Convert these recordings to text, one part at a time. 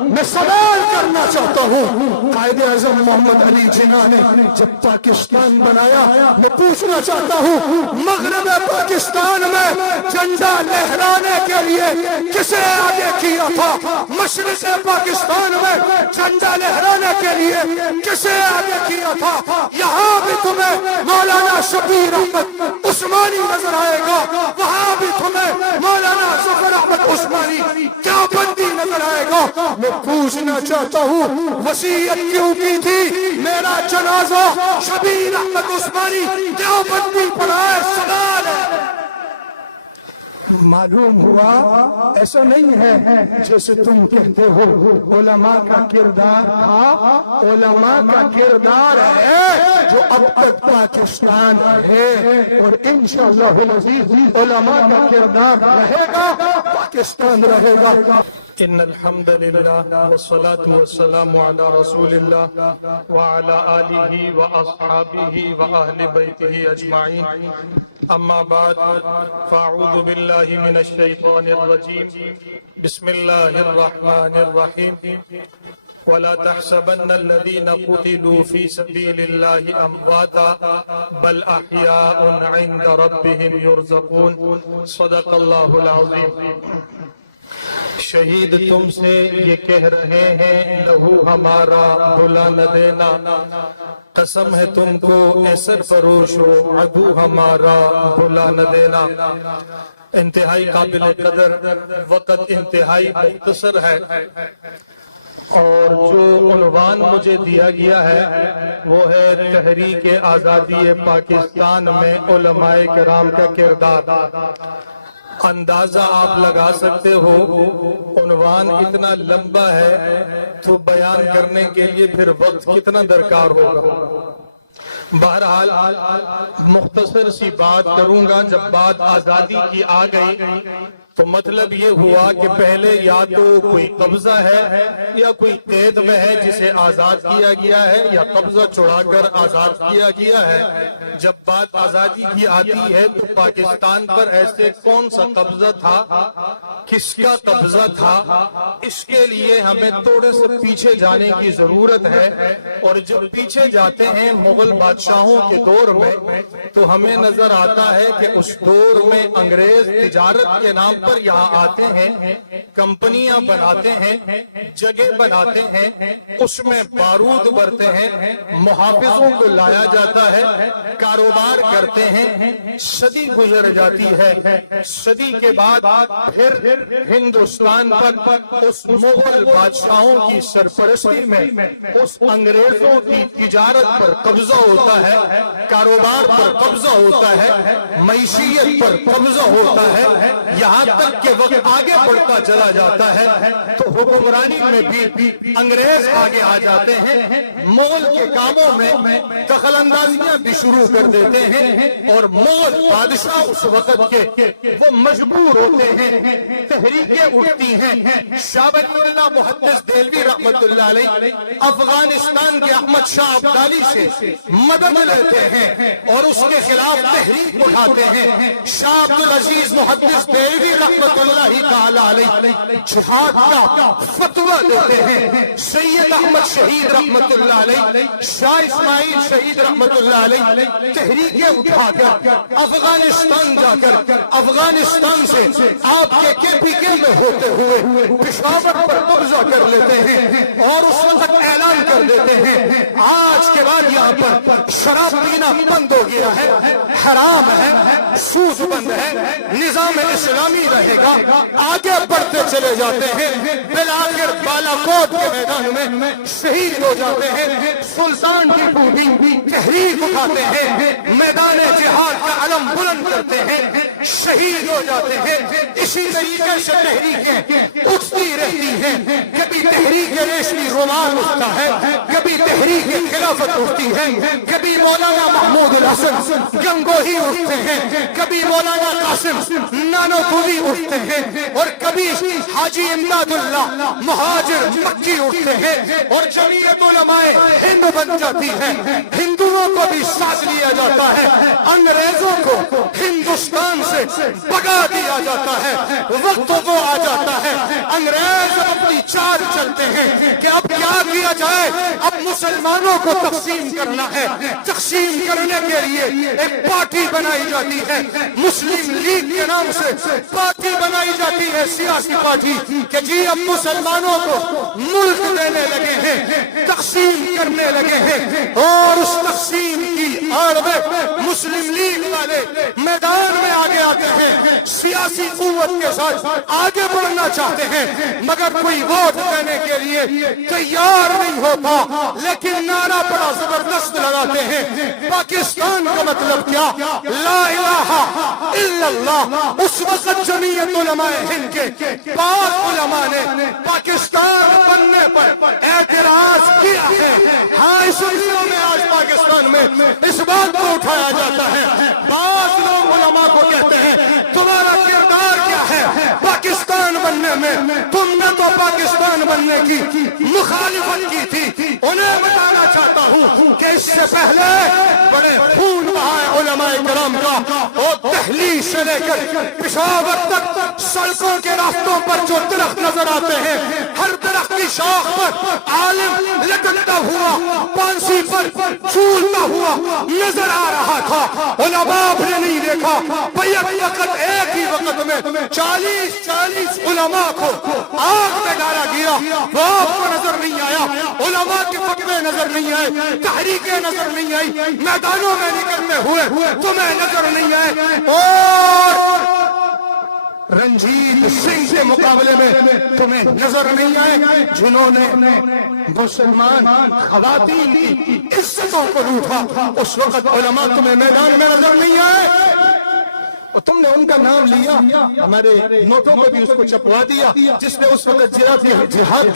میں سوال کرنا چاہتا ہوں، قائد اعظم محمد علی جناح نے جب پاکستان بنایا، میں پوچھنا چاہتا ہوں مغرب پاکستان میں جھنڈا لہرانے کے لیے کسے آگے کیا تھا؟ مشرق پاکستان میں جھنڈا لہرانے کے لیے کسے آگے کیا تھا؟ یہاں بھی تمہیں مولانا شبیر احمد عثمانی نظر آئے گا، وہاں بھی تمہیں مولانا ظفر احمد عثمانی کیا بندی نظر آئے گا۔ میں پوچھنا چاہتا ہوں وصیت کیوں کی تھی؟ میرا جنازہ شبیر احمد عثمانی کیا بندی پڑھائے؟ سوال ہے۔ معلوم ہوا ایسا نہیں ہے جیسے تم کہتے ہو علماء کا کردار تھا، علماء کا کردار ہے جو اب تک پاکستان ہے، اور انشاءاللہ العزیز علماء کا کردار رہے گا، پاکستان رہے گا۔ ان الحمد للہ والصلاة والسلام علی رسول اللہ وعلی آلہ واصحابہ واہل بیتہ اجمعین، اما بعد فاعوذ باللہ من الشیطان الرجیم، بسم اللہ الرحمن الرحیم، ولا تحسبن الذين قتلوا في سبيل الله امواتا بل احياء عند ربهم يرزقون، صدق اللہ العظیم۔ شہید تم سے یہ کہہ رہے ہیں لہو ہمارا بھلا نہ دینا، قسم ہے تم کو اے سرفروش ہو عدو ہمارا بھلا نہ دینا۔ انتہائی قابل قدر وقت انتہائی مختصر ہے، اور جو عنوان مجھے دیا گیا ہے وہ ہے تحریک آزادی پاکستان میں علماء کرام کا کردار۔ اندازہ آپ لگا سکتے ہو عنوان اتنا لمبا ہے تو بیان کرنے کے لیے پھر وقت کتنا درکار ہوگا۔ بہرحال مختصر سی بات کروں گا۔ جب بات آزادی کی آ گئی تو مطلب یہ ہوا کہ پہلے یا تو کوئی قبضہ ہے یا کوئی قید میں ہے جسے آزاد کیا گیا ہے، یا قبضہ چھڑا کر آزاد کیا گیا ہے۔ جب بات آزادی کی آتی ہے تو پاکستان پر ایسے کون سا قبضہ تھا، کس کا قبضہ تھا، اس کے لیے ہمیں تھوڑے سے پیچھے جانے کی ضرورت ہے۔ اور جب پیچھے جاتے ہیں مغل بادشاہوں کے دور میں تو ہمیں نظر آتا ہے کہ اس دور میں انگریز تجارت کے نام پر یہاں آتے ہیں، کمپنیاں بناتے ہیں، جگہ بناتے ہیں، اس میں بارود بھرتے ہیں، محافظوں کو لایا جاتا ہے، کاروبار کرتے ہیں۔ صدی گزر جاتی ہے، صدی کے بعد پھر ہندوستان پر اس مغل بادشاہوں کی سرپرستی میں اس انگریزوں کی تجارت پر قبضہ ہوتا ہے، کاروبار پر قبضہ ہوتا ہے، معیشیت پر قبضہ ہوتا ہے۔ یہاں تک کہ وقت آگے بڑھتا چلا جاتا ہے تو حکمرانی میں بھی انگریز آگے آ جاتے ہیں، مغل کے کاموں میں دخل اندازیاں بھی شروع کر دیتے ہیں، اور مغل بادشاہ اس وقت کے وہ مجبور ہوتے ہیں، تحریکیں اٹھتی ہیں۔ شاہ ولی اللہ محدث دہلوی رحمت اللہ علیہ افغانستان کے احمد شاہ ابدالی سے مدد لیتے ہیں اور اس کے خلاف تحریک اٹھاتے ہیں۔ شاہ عبدالعزیز محدث دہلوی رحمت اللہ تعالی علیہ جہاد کا فتویٰ دیتے ہیں۔ سید احمد شہید رحمت اللہ علیہ، شاہ اسماعیل شہید رحمت اللہ علیہ تحریکیں اٹھا کر افغانستان جا کر افغانستان سے آپ کے پی کے میں ہوتے ہوئے پشاور پر قبضہ کر لیتے ہیں، اور اس وقت اعلان کر دیتے ہیں آج کے بعد یہاں پر شراب پینا بند ہو گیا ہے، حرام ہے، سود بند ہے، نظام اسلامی رہے گا۔ آگے بڑھتے چلے جاتے ہیں، بالآخر بالاکوٹ کے میدان میں شہید ہو جاتے ہیں۔ سلطان ٹیپو بھی تحریک اٹھاتے ہیں، میدان جہاد کا علم بلند کرتے ہیں، شہید ہو جاتے ہیں۔ اسی طریقے سے تحریکیں اٹھتی رہتی ہیں، کبھی تحریک ریشمی رومان اٹھتا ہے، کبھی تحریک خلافت اٹھتی ہے، کبھی مولانا محمود الحسن گنگوہی اٹھتے ہیں، کبھی مولانا قاسم نانوتوی اٹھتے ہیں، اور کبھی حاجی امداد اللہ مہاجر تاجر مکی اٹھتے ہیں اور جمعیت علماء ہند بن جاتی ہے، ہندوؤں کو بھی ساتھ لیا جاتا ہے، انگریزوں کو ہندوستان سے بھگا دیا جاتا ہے، وقت وہ آ جاتا ہے انگریز اپنی چال چلتے ہیں کہ اب کیا کیا جائے، اب مسلمانوں کو تقسیم کرنا ہے، تقسیم کرنے کے لیے ایک پارٹی بنائی جاتی ہے، مسلم لیگ کے نام سے پارٹی بنائی جاتی ہے، سیاسی پارٹی، کہ جی اب مسلمانوں کو ملک دینے لگے ہیں، تقسیم کرنے لگے ہیں، اور اس تقسیم کی آڑ میں مسلم لیگ والے میدان میں آگے آتے ہیں، سیاسی قوت کے ساتھ آگے بڑھنا چاہتے ہیں، مگر کوئی ووٹ دینے کے لیے تیار نہیں ہوتا، لیکن نعرہ بڑا زبردست لگاتے ہیں، پاکستان کا مطلب کیا؟ لا الہ الا اللہ۔ اس وقت جمعیت علماء ہند کے بعض علماء نے پاکستان بننے پر اعتراض کیا ہے۔ ہاں، اس لیے میں آج پاکستان میں اس بات کو اٹھایا جاتا ہے، بعض لوگ علماء کو کہتے ہیں تمہارا کردار کیا ہے پاکستان بننے میں؟ تم نے تو پاکستان بننے کی مخالفت کی تھی۔ انہیں بتانا چاہتا ہوں کہ اس سے پہلے بڑے خون بہائے علماء کرام کا، اور دہلی سے لے کر پشاور تک سڑکوں کے راستوں پر جو درخت نظر آتے ہیں، ہر درخت کی شاخ پر عالم لٹکتا ہوا، پانسی پر جھولتا ہوا نظر آ رہا تھا۔ علماء نے نہیں دیکھا، وقت ایک ہی وقت میں 40 علماء کو آگ میں ڈالا گیا، وہ آپ کو نظر نہیں آیا، علماء کے فتوے نظر نہیں آئے، تحریکیں نظر نہیں آئی، میدانوں میں نکلتے ہوئے تمہیں نظر نہیں آئے، اور رنجیت سنگھ کے مقابلے میں تمہیں نظر نہیں آئے، جنہوں نے مسلمان خواتین کی عزتوں کو لوٹا، اس وقت علماء تمہیں میدان میں نظر نہیں آئے، اور تم نے ان کا نام لیا، ہمارے نوٹوں میں بھی اس کو چھپوا دیا، جس نے اس وقت جہاد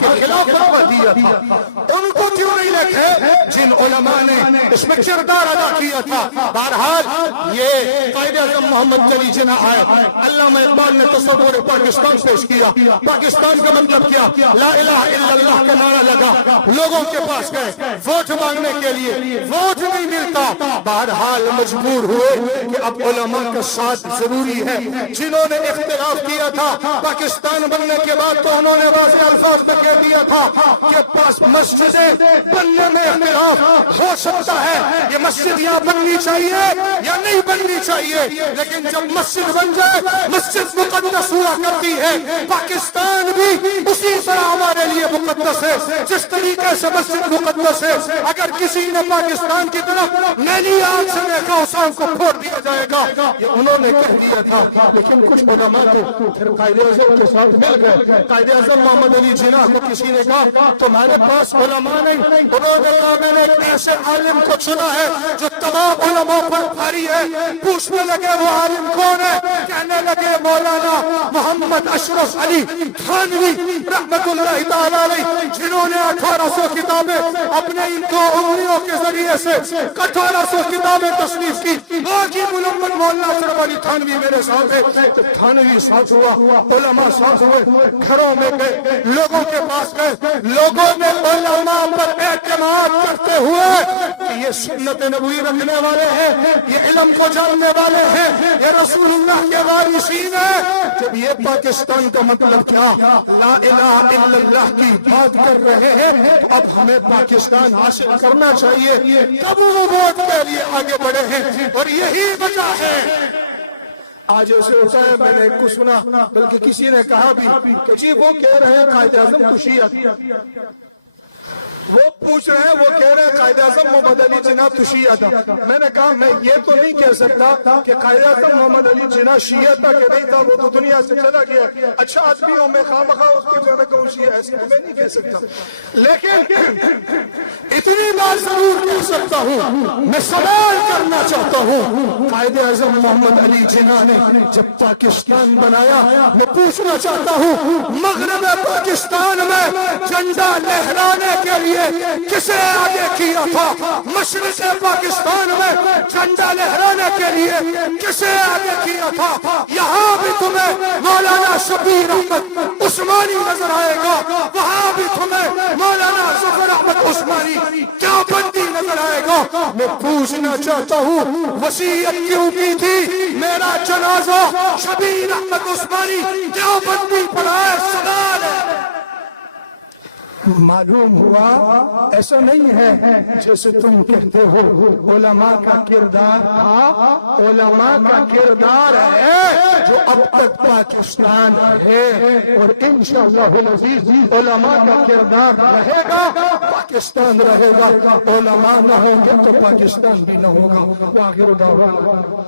کے خلاف فتویٰ دیا تھا۔ ان کو کیوں نہیں لکھے جن علماء نے اس میں کردار ادا کیا تھا؟ بہرحال یہ قائد اعظم محمد علی جناح آئے، علامہ اقبال نے تصور پاکستان پیش کیا، پاکستان کا مطلب کیا؟ لا الہ الا اللہ کا نعرہ لگا، لوگوں کے پاس گئے ووٹ مانگنے کے لیے، ووٹ نہیں ملتا، بہرحال مجبور ہوئے کہ اب علماء کا ساتھ ضروری ہے۔ جنہوں نے اختلاف کیا تھا پاکستان بننے کے بعد، تو انہوں نے واضح الفاظ میں کہہ دیا تھا کہ مسجدیں بننے میں اختلاف ہو سکتا ہے، یہ مسجد یہاں بننی چاہیے یا نہیں بننی چاہیے، لیکن جب مسجد بن جائے، مسجد مقدس ہوا کرتی ہے، پاکستان بھی اسی طرح ہمارے لیے مقدس ہے جس طریقے سے مسجد مقدس ہے۔ اگر کسی نے پاکستان کی طرف میلی آنکھ سے دیکھا، اس آنکھ کو پھوڑ دیا جائے گا، یہ انہوں نے کہہ دیا تھا۔ لیکن کچھ علماء تو پھر قائد اعظم کے ساتھ مل گئے۔ قائد اعظم محمد علی جناح کو کسی نے کہا تمہارے پاس علماء نہیں، انہوں نے کہا میں نے ایک ایسے عالم کو چنا ہے جو تمام علماء پر بھاری ہے۔ پوچھنے لگے وہ عالم کون ہے؟ کہنے لگے مولانا محمد اشرف علی تھانوی رحمت اللہ تعالی علیہ، جنہوں نے 1800 کتابیں اپنے ان دو انگلیوں کے ذریعے سے 1800 کتابیں تصنیف کی۔ باقی ملمن مولانا اشرف علی تھانوی میرے ساتھ ہے۔ تھانوی ساتھ ہوا، علماء ساتھ ہوئے، گھروں میں گئے، لوگوں کے پاس گئے، لوگوں نے علماء پر اعتماد کرتے ہوئے کہ یہ سنت نبوی رکھنے والے ہیں، یہ علم کو جاننے والے ہیں، یہ رسول اللہ کے وارثین ہیں۔ جب یہ پاکستان کا مطلب کیا لا الہ الا اللہ کی بات کر رہے ہیں، تو اب ہمیں پاکستان حاصل کرنا چاہیے، تب وہ ووٹ کے لیے آگے بڑھے ہیں، اور یہی وجہ ہے۔ آج ایسے ہوتا ہے، میں نے کو سنا، بلکہ کسی نے کہا بھی کہ جی وہ کہہ رہے ہیں قائد اعظم تو شیعہ، وہ پوچھ رہے ہیں، وہ کہہ رہے ہیں قائد اعظم محمد علی جناح تو شیعہ تھا۔ میں نے کہا میں یہ تو نہیں کہہ سکتا کہ قائد اعظم محمد علی جناح شیعہ تھا کہ نہیں تھا، وہ تو دنیا سے چلا گیا، اچھا آدمی ہوں، میں خواہ مخواہ اس کو جانا کہوں شیعہ، ایسے میں نہیں کہہ سکتا، لیکن اتنی بات ضرور کہہ سکتا ہوں، میں سوال کرنا چاہتا ہوں، قائد اعظم محمد علی جناح نے جب پاکستان بنایا، میں پوچھنا چاہتا ہوں مغرب پاکستان میں جھنڈا لہرانے کے لیے کسے آگے کیا تھا؟ مشرق پاکستان میں جھنڈا لہرانے کے لیے کسے آگے کیا تھا؟ یہاں بھی تمہیں مولانا شبیر احمد عثمانی نظر آئے گا، وہاں بھی تمہیں مولانا ظفر احمد عثمانی کیا بندی نظر آئے گا۔ میں پوچھنا چاہتا ہوں وصیت کیوں کی تھی؟ میرا جنازہ شبیر احمد عثمانی کیا بندی پڑھائے؟ سوال ہے۔ معلوم ہوا ایسا نہیں ہے جیسے تم کہتے ہو علماء کا کردار تھا، علماء کا کردار ہے جو اب تک پاکستان ہے، اور انشاءاللہ العزیز علماء کا کردار رہے گا، پاکستان رہے گا۔ علماء نہ ہوں گے تو پاکستان بھی نہ ہوگا۔ وآخر دعوانا